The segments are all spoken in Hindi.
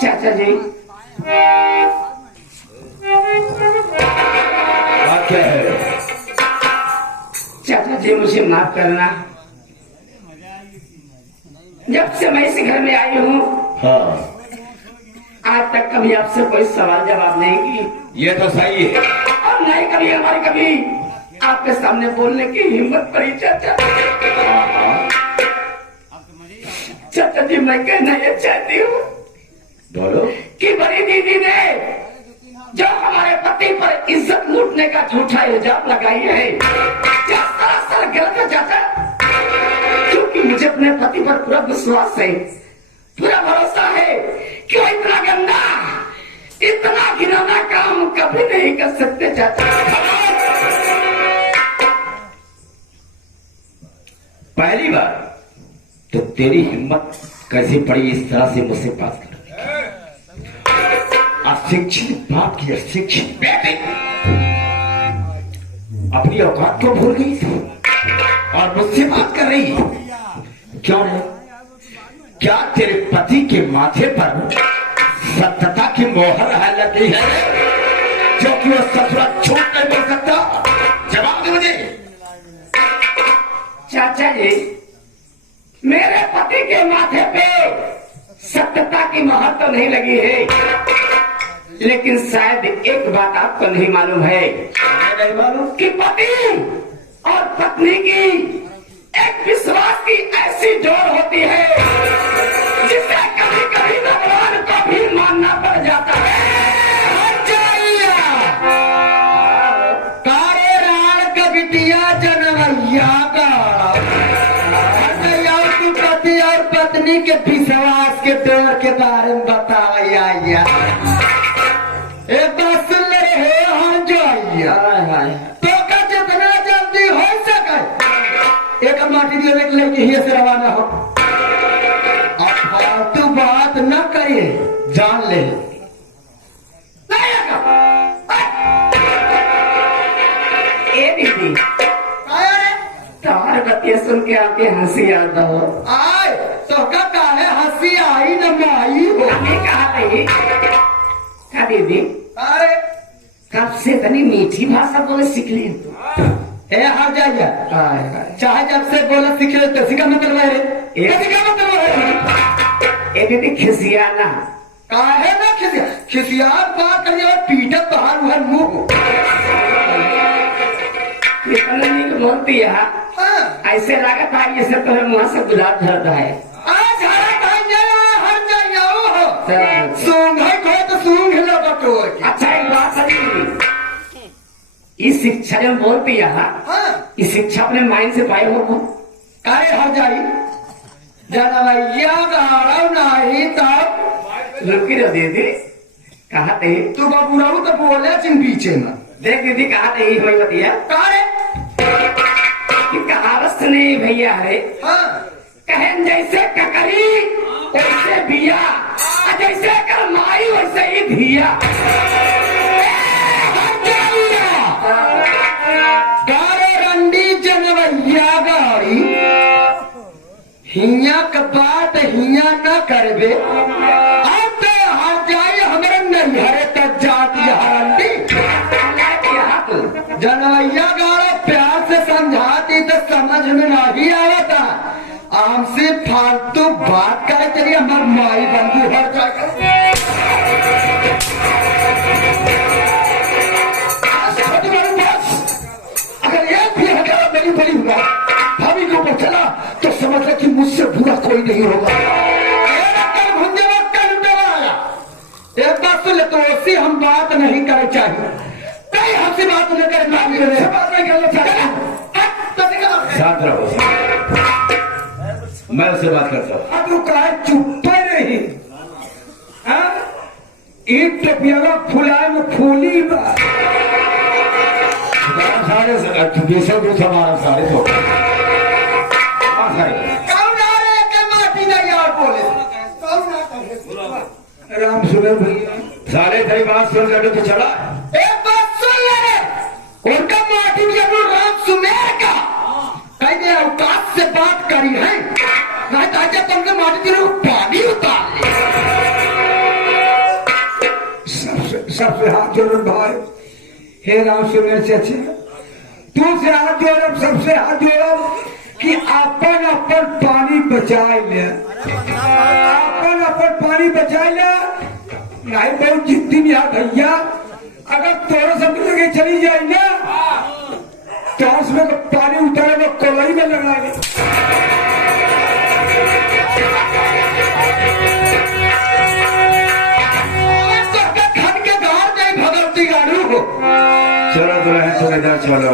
चाचा जी बात क्या है? चाचा जी मुझे माफ करना। जब से मैं इस घर में आई हूँ हाँ, आज तक कभी आपसे कोई सवाल जवाब नहीं की। ये तो सही है। और नहीं कभी हमारी कभी आपके सामने बोलने की हिम्मत पड़ी चाचा। चाचा जी मैं कहना ये चाहती हूँ बोलो। कि बड़ी दीदी ने जो हमारे पति पर इज्जत लूटने का झूठा इल्जाम लगाई है क्या सरासर गलत है चाचा। क्योंकि मुझे अपने पति पर पूरा विश्वास है, पूरा भरोसा है कि वो इतना गंदा इतना घिनौना काम कभी नहीं कर सकते चाचा। पहली बार तो तेरी हिम्मत कैसे पड़ी इस तरह से मुझसे बात करने की? अशिक्षित बाप की अशिक्षित बेटी अपनी औकात को भूल गई थी और मुझसे बात कर रही है। क्यों है? क्या तेरे पति के माथे पर सत्यता की मोहर है लगी है जो कि वो ससुरा छूट नहीं बोल सकता? जवाब दे मुझे। चाचा जी मेरे पति के माथे पे सत्यता की मोहर तो नहीं लगी है, लेकिन शायद एक बात आपको नहीं मालूम है। नहीं मालूम कि पति और पत्नी की एक विश्वास की ऐसी जोड़ होती है जिसे कभी कभी भगवान को भी मानना पड़ जाता है। कारे राण का बिटिया जनवैया का तू पति और पत्नी के विश्वास के डर के बारे में बताया एक बात सुन ले रहे हम जो तो का जितना जल्दी हो सके एक माटी लेने के लिए ही से रवाना हो। अब फालतू बात न करिए, जान ले। ए दीदी तुम्हारे बतिया सुन के आपके हंसी आता हो। आए तो का है हंसी आई न माई हो। हमें कहा नहीं क्या दीदी अरे कब से इतनी मीठी भाषा बोले सीख ली? ए हार जाइए चाहे जब से बोला सीख ले तो का मतलब है ए दीदी खिसियाना काहे ना खिसिया बात करिए और पीटत बाहर उहर मुंह बोलती है। हाँ। ऐसे लागत है जैसे तुम्हें मुँह से गुलाब झड़ता है। अच्छा एक बात सही इस शिक्षा जब बोलती है हाँ। इस शिक्षा अपने माइंड से पाए हो अरे हर जाई जनवैया गाड़व नहीं तब रुकी रहो दीदी कहा थे तू बाबूराऊ तो बोले चिन पीछे में देख दीदी कहा थे यही हमें बतिया कारे कि कहावत नहीं भैया है। हाँ। कहन जैसे ककरी वैसे बिया जैसे कर माई वैसे ही धिया। गारे रंडी जनवैया गाड़ी हिया का बात हिया न करबे अब तो हर जाए हमारे नैहरे तक जाती हरंडी जनवैया गाड़ा प्यार से समझाती तो समझ में नहीं आवता हमसे फालतू बात करे चलिए हमार माई बंधु हर जाएगा। अगर एक भी हमारा मेरी बड़ी हुआ भाभी के ऊपर चला तो समझ ले कि मुझसे बुरा कोई नहीं होगा। एक बात सुन ले तो ऐसी हम बात नहीं करे चाहिए कहीं हमसे बात नहीं करे बात नहीं करना चाहिए। शांत रहो मैं उससे बात करता हूँ। अब रुका है चुप नहीं एक टपियाला फुलाए में फूली सारे हमारा सारे तो कौन आ रहे के माटी नहीं और बोले राम सुने भैया सारे तेरी बात सुन करके तो चला। एक बात सुन ले उनका माटी भी अपना राम सुमेर का कहीं अवकाश से बात करी है नहीं ताजा तुमने माटी पानी उतार ले सबसे हाथ जोड़ो भाई, हे राम से मेरे चाचे, दूसरे हाथ जोड़ो, सबसे हाथ जोड़ो कि अपन अपन पानी बचाए ले, अपन अपन पानी बचाए ले। नहीं बहुत जिद्दी भी हाथ भैया, अगर तोरा सब लगे चली जाए ना तो उसमें पानी उतारे में कोलाई में लगाए। चलो तो इधर चलो,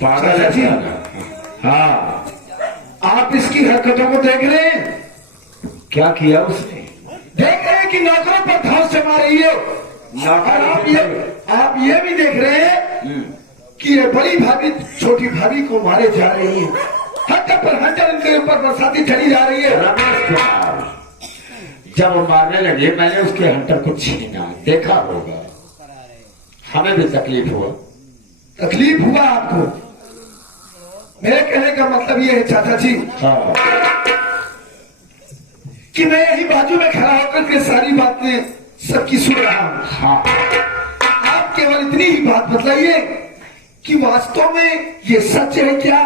पागल है जी। हाँ, आप इसकी हरकतों को देख रहे हैं, क्या किया उसने? देख रहे हैं कि नौकरों पर धौंस से मार रही है। और आप ये भी देख रहे हैं कि ये बड़ी भाभी छोटी भाभी को मारे जा रही है, हंटर पर हंटर इनके ऊपर बरसाती चली जा रही है। नमस्कार। जब वो मारने लगे मैंने उसके हंटर को छीना, देखा होगा, हमें भी तकलीफ हुआ। तकलीफ हुआ आपको? मेरे कहने का मतलब ये है चाचा जी, हाँ, कि मैं यही बाजू में खड़ा होकर के सारी बातें सबकी सुन रहा हूं। हाँ, आप केवल इतनी ही बात बताइए कि वास्तव में ये सच है क्या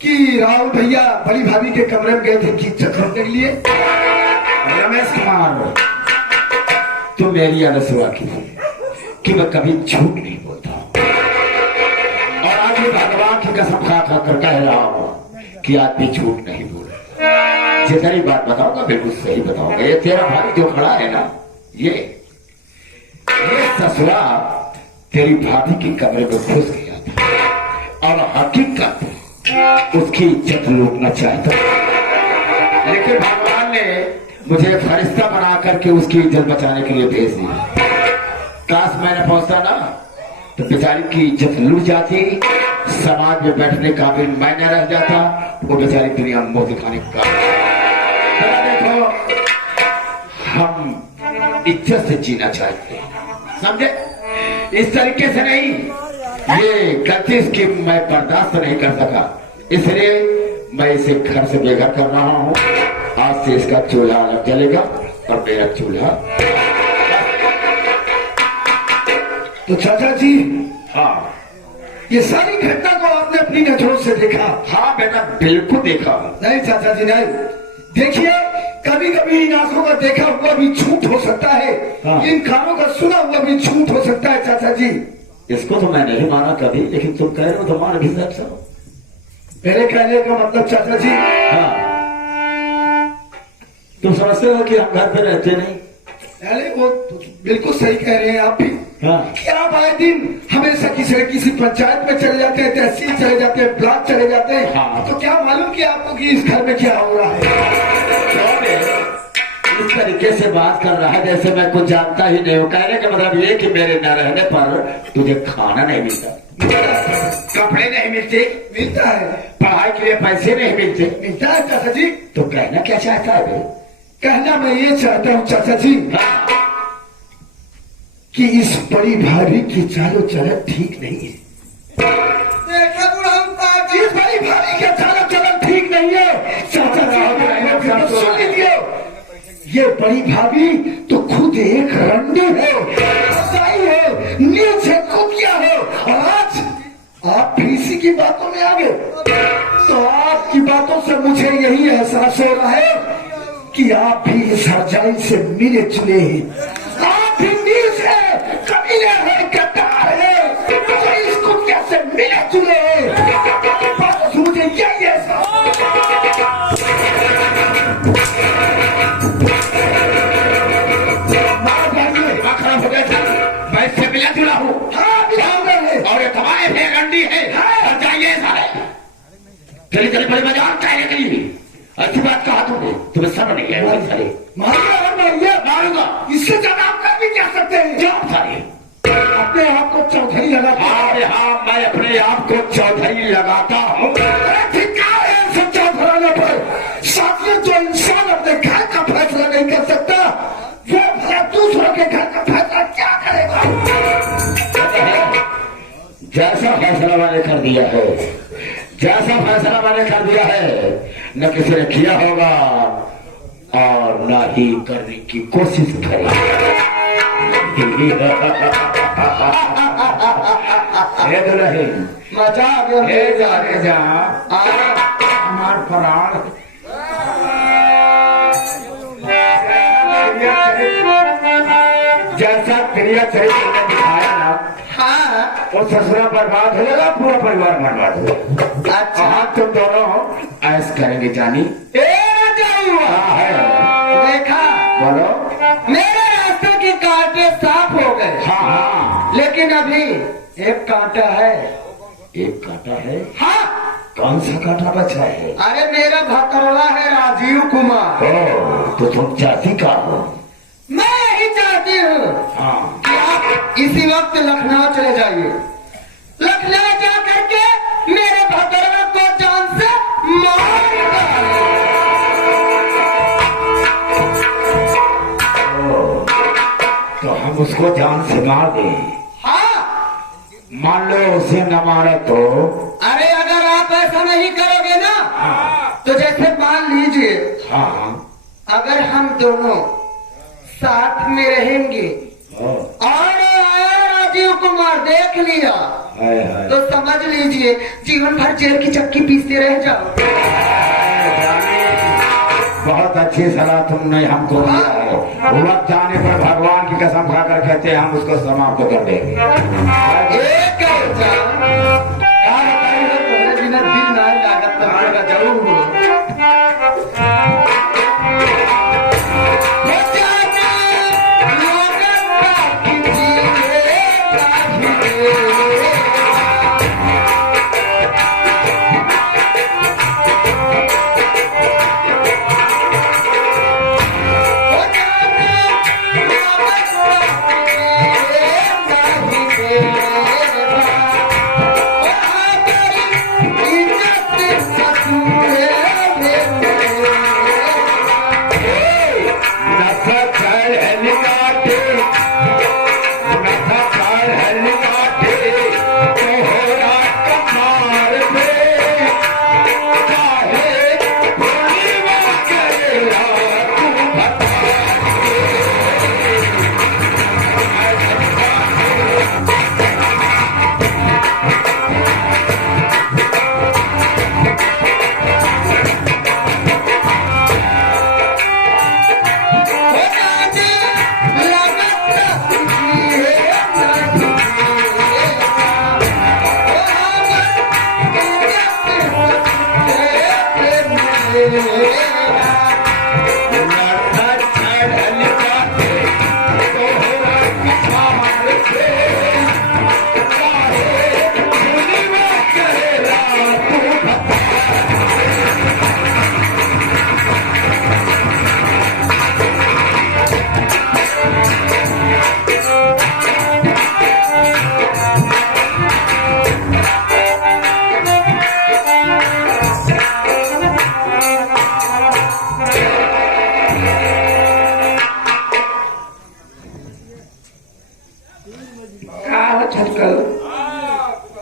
कि राहुल भैया बड़ी भाभी के कमरे में गए थे कि चक्कर के लिए? रमेश कुमार, तो मेरी अनसुआ की कि मैं कभी झूठ नहीं बोलता, और आज भी भगवान की कसम खा खा कर कह रहा हूं कि आज भी झूठ नहीं बोल। जितनी बात बताऊंगा बिल्कुल सही बताऊंगा। ये तेरा भाई जो खड़ा है ना, ये ससुरा तेरी भाभी की कमरे में घुस गया था, और हकीकत उसकी इज्जत लूटना चाहता, लेकिन भगवान ने मुझे फरिश्ता बना करके उसकी इज्जत बचाने के लिए भेज दिया। काश मैंने पहुंचता ना तो बेचारी की इज्जत लूट जाती, समाज में बैठने का भी मैं न रह जाता, वो बेचारी दुनिया में मुंह दिखाने का। देखो, हम इज्जत से जीना चाहते हैं, समझे? इस तरीके से नहीं। ये गलती इसकी मैं बर्दाश्त नहीं कर सका, इसलिए मैं इसे घर से बेघर कर रहा हूं। आज से इसका चूल्हा अलग जलेगा और मेरा चूल्हा। तो चाचा जी, हाँ, ये सारी घटना को आपने अपनी नजरों से देखा? हाँ बेटा, बिल्कुल देखा। नहीं चाचा जी नहीं, देखिए कभी कभी इन आंखों का देखा हुआ भी झूठ हो सकता है, हाँ। इन कानों का सुना हुआ भी झूठ हो सकता है चाचा जी। इसको तो मैं नहीं माना कभी, लेकिन तुम कह रहे हो तो मान भी सकते हो। मेरे कहने का मतलब चाचा जी, हाँ, तुम समझते हो कि हम घर पे रहते नहीं? अरे वो बिल्कुल सही कह रहे हैं आप भी। हाँ, कि आप आए दिन हमेशा किसी न किसी पंचायत में चले जाते हैं, तहसील चले जाते हैं, ब्लॉक चले जाते हैं। हाँ। तो क्या मालूम कि आपको कि इस घर में क्या हो रहा है? इस तरीके से बात कर रहा है जैसे मैं कुछ जानता ही नहीं हूँ। कहने का मतलब ये कि मेरे न रहने पर तुझे खाना नहीं मिलता, कपड़े नहीं मिलते, मिलता है, पढ़ाई के लिए पैसे नहीं मिलते, मिलता है चाचा जी। तो कहना क्या चाहता है बे? कहना मैं ये चाहता हूँ चाचा जी हाँ, कि इस बड़ी भाभी की चालो चलन ठीक नहीं है। इस बड़ी भाभी का चालो चलन ठीक नहीं है चाचा जी, सुन लीजिए। ये बड़ी भाभी तो खुद एक रंडी है, कसाई है, नीच है, कुतिया है, और आज आप भी इसी की बातों में आ गए। तो आपकी बातों से मुझे यही एहसास हो रहा है कि आप भी इस हरजाई से मिले जुले हैं। आप भी नीच है, कमीने है, गद्दार है, तो इस कुतिया से मिले जुले हैं। बातों से मुझे यही एहसास मैं मिला जुला हूँ। हाँ, मिला हुआ है। और ये तुम्हारे भेगंडी है, और जाइए सारे चली चली बड़ी बाजार कहने के लिए अच्छी बात कहा तुमने, तुम्हें सब नहीं है वही सारे मारूंगा। इससे ज्यादा आप कर भी क्या सकते हैं? जाओ सारे अपने आप को चौधरी लगा। अरे हाँ, मैं अपने आप को चौधरी लगाता हूँ। चौधराने पर साथियों, जो इंसान अपने घर का फैसला नहीं कर सकता, वो भला दूसरों के घर का फैसला क्या करेगा? जैसा फैसला मैंने कर दिया है, जैसा फैसला मैंने कर दिया है, न किसी ने किया होगा और न ही करने की कोशिश करेगा। हे दुल्हन, मजा आ गया। हे जाने जा हमार प्राण। जैसा क्रिया चरित्र ने दिखाया ना, हाँ वो ससुरा बर्बाद हो जाएगा, पूरा परिवार बर्बाद हो जाएगा। अच्छा हम तुम दोनों ऐस करेंगे जानी। हाँ है, देखा, बोलो। मेरे रास्ते के कांटे साफ हो गए, हाँ हाँ, लेकिन अभी एक कांटा है। एक कांटा है। हाँ, कौन सा कांटा बचा है? अरे मेरा भतरवा है राजीव कुमार। ओ, तो तुम चाहती का हो? मैं यही चाहती हूँ हाँ, कि आप इसी वक्त लखनऊ चले जाइए। लखनऊ जा करके मेरे भतरवा को जान से मार डालिए। तो हम उसको जान से मार दें। हाँ, मान लो उसे न मारे तो? अरे अगर आप ऐसा नहीं करोगे ना, हाँ तो जैसे मान लीजिए हाँ, अगर हम दोनों साथ में रहेंगे हाँ, और राजीव कुमार देख लिया, हाय हाय। तो समझ लीजिए जीवन भर जेल की चक्की पीसते रह जाओ। बहुत अच्छी सलाह तुमने हमको दिया है। वक्त जाने पर भगवान की कसम खाकर कहते हैं हम उसको समाप्त कर देंगे। एक तुम्हारे बिना दिल ना लागत तुम्हारा जरूर हो।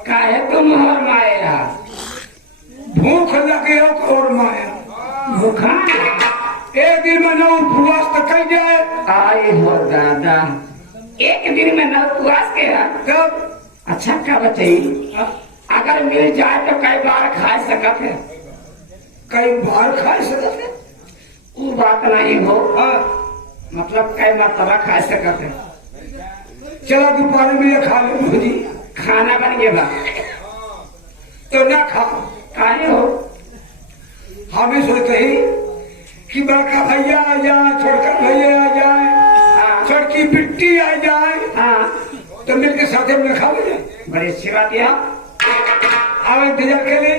काहे तुम और माया भूख लगे और माया भूखा एक दिन में न उपवास तो कह जाए। आई हो दादा, एक दिन में न उपवास के कब? अच्छा क्या बताइए, अगर मिल जाए तो कई बार खा सकत है। कई बार खा सकते हैं? वो बात नहीं हो, हाँ, मतलब कई मरतबा खा सकत है। चलो दोपहर में ये खा लो भोजी। खाना बन गया बा तो ना खा। काहे हो? हमें सोचते ही कि बड़का भैया आ जाए, छोटकर भैया आ जाए, हाँ छोटकी बिट्टी आ जाए, हाँ, तो मिलकर साथे में खा ले। बड़ी अच्छी बात है। अब इंतजार के लिए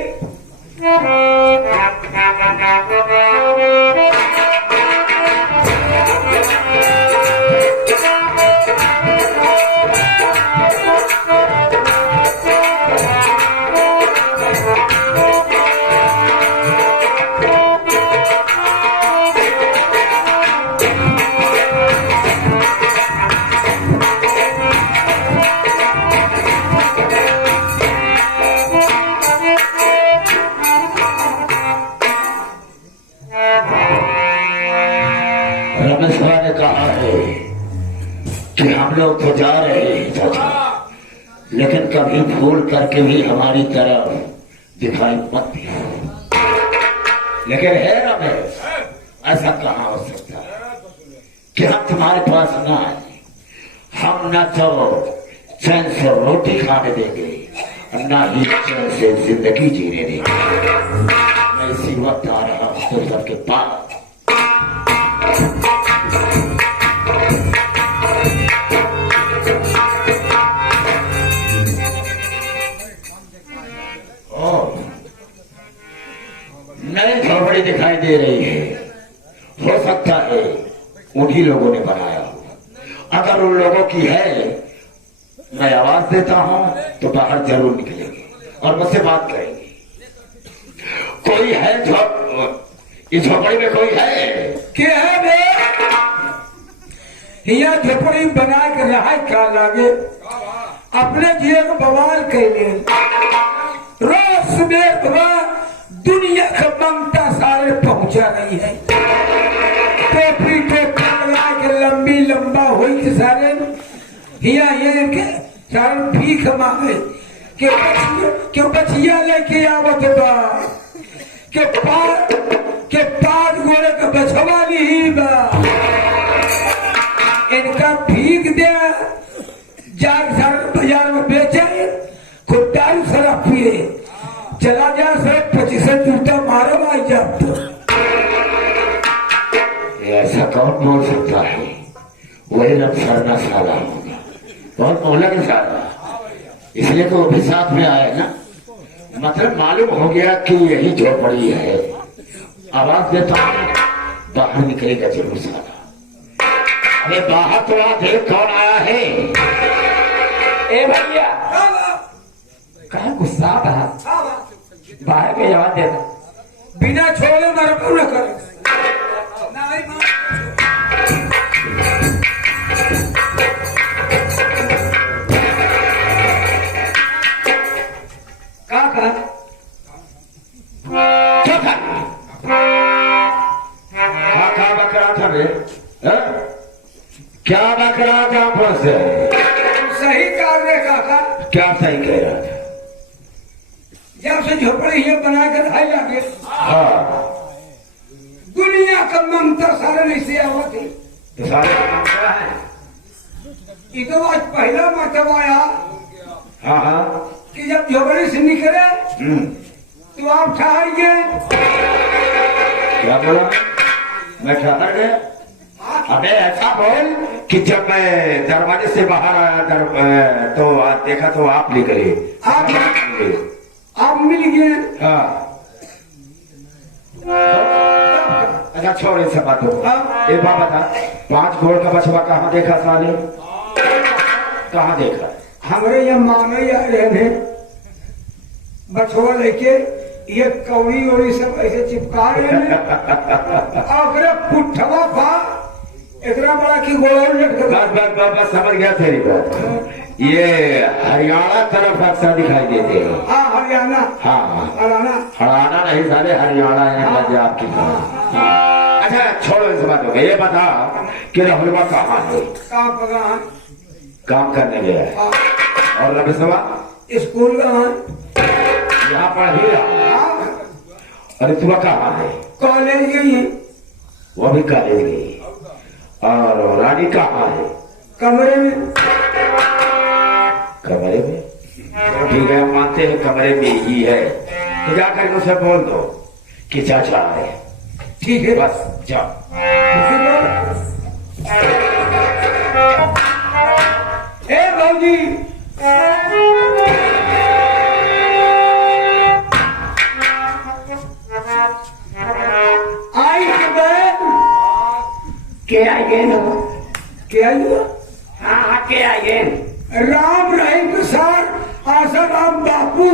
रमेश्वर ने कहा है कि हम लोग तो जा रहे हैं चाचा, लेकिन कभी भूल करके भी हमारी तरफ दिखाई मत दिया। लेकिन है रमेश, ऐसा कहाँ हो सकता है कि हम तुम्हारे पास ना आए, हम न तो चैन से रोटी खाने देंगे और न ही चैन से जिंदगी जीने देंगे। मैं इसी वक्त आ रहा हूं तो सबके पास। नई झोपड़ी दिखाई दे रही है, हो सकता है उन्हीं लोगों ने बनाया हो। अगर उन लोगों की है, मैं आवाज देता हूं तो बाहर जरूर निकलेंगे और मुझसे बात करेंगे। कोई है इस झोपड़ी में? कोई है? क्या है बे? यहाँ झोपड़ी बना के रहा क्या लागे, अपने जिए को बवाल कैले। रोज सुबह सुबह दुनिया का ममता सारे पहुंचा रही है। टोपी टोपी लगा के लंबी लंबा हुई के सारे ये के सारे भीख मांगे के बचिया लेके आवत बा के पाद गोड़े का बछवा नहीं बा। इनका भीख दे जाग सारे बाजार में बेचे, खुद दारू शराब पिए, चला जा सर 25 जूता मारो भाई जब तो। ऐसा कौन बोल सकता है? वही रब सरना साला होगा, बहुत मोहल्ला के साला, इसलिए तो वो भी साथ में आए ना। मतलब मालूम हो गया कि यही झोपड़ी है। आवाज देता हूं, बाहर निकलेगा जरूर साला। अरे बाहर तो आ, देख कौन आया है। ए भैया, कहा गुस्सा था, बाहर के जवाब देता। बिना छोड़े मरकू न कर। क्या बक रहा था पर से? सही कार्य काका। क्या सही कह रहा था? जब से झोपड़ी ये बनाकर आई लागे, हाँ, दुनिया का ममता सारे नहीं से आवा थे। तो सारे क्या है? ये तो आज पहला मरतबा आया। हाँ हाँ, कि जब झोपड़ी से निकले तो आप ठहर गए। क्या बोला? मैं ठहर गया? अबे ऐसा बोल कि जब मैं दरवाजे से बाहर आया तो देखा तो आप निकले। आप मिल गए। हाँ, अच्छा छोड़ इन सब बातों को। एक बात बता, 5 गोड़ का बछवा कहाँ देखा साले? कहाँ देखा? हमारे यहाँ मांगे आ रहे हैं बछवा लेके, ये कौड़ी ओड़ी सब ऐसे चिपका रहे हैं और पुठवा पा इतना बड़ा की गोला बस समझ गया तेरी बात। ये हरियाणा तरफ अक्सर दिखाई देते हैं। हाँ हरियाणा। हाँ हरियाणा नहीं साले, हरियाणा है पंजाब की तरफ। अच्छा छोड़ो इस बात को, ये बता कि राहुलवा कहाँ है? काम करने गया है। और रमेशवा स्कूल कहाँ? यहाँ पढ़ ही रहा। अरे तुम्हारा कहाँ है? कॉलेज गई है। वो भी कॉलेज गई। और रानी कहाँ है? कमरे में। कमरे में? ठीक है, मानते हैं कमरे में ही है, तो जाकर उसे बोल दो कि चाचा है। ठीक है, बस जाओ। ए भाजी, आई के आइए ना? क्या हुआ? हाँ के आइए। राम रहीम प्रसाद आशा राम बापू।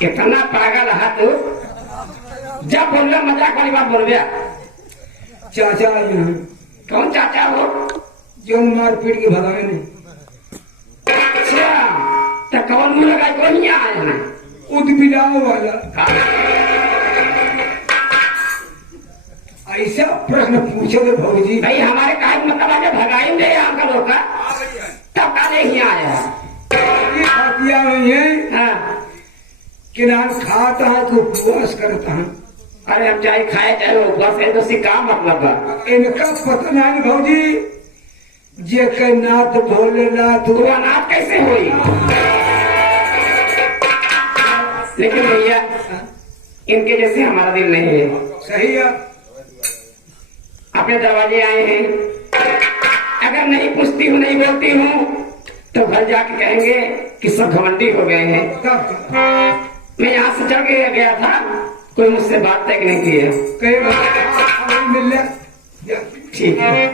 कितना पागल है तू? जब बोल रहा मजाक वाली बात बोल गया। चाचा आई हैं। कौन चाचा हो? जो मार पीट के भगावे नहीं। अच्छा, तो कौन मुंह लगा को नहीं आए हैं? उद बिलाव वाला। ऐसा प्रश्न पूछे थे भौजी। भाई हमारे काहे का मतलब आज भगाई दे आम का लोग तब काले ही आया। ये खातिया नहीं है हाँ। कि नाम खाता है तो उपवास करता है। अरे हम चाहे खाए चाहे उपवास है तो सिक्का मतलब है। इनका पता नहीं भौजी जे के नाथ भोलेनाथ तो अनाथ कैसे हुई? लेकिन भैया इनके जैसे हमारा दिल नहीं है। सही है। अपने दरवाजे आए हैं, अगर नहीं पूछती हूँ नहीं बोलती हूँ तो घर जाके कहेंगे कि सब घमंडी हो गए हैं। तब मैं यहाँ से चढ़ के गया था, कोई मुझसे बात तक नहीं की है। कई मिल ठीक है।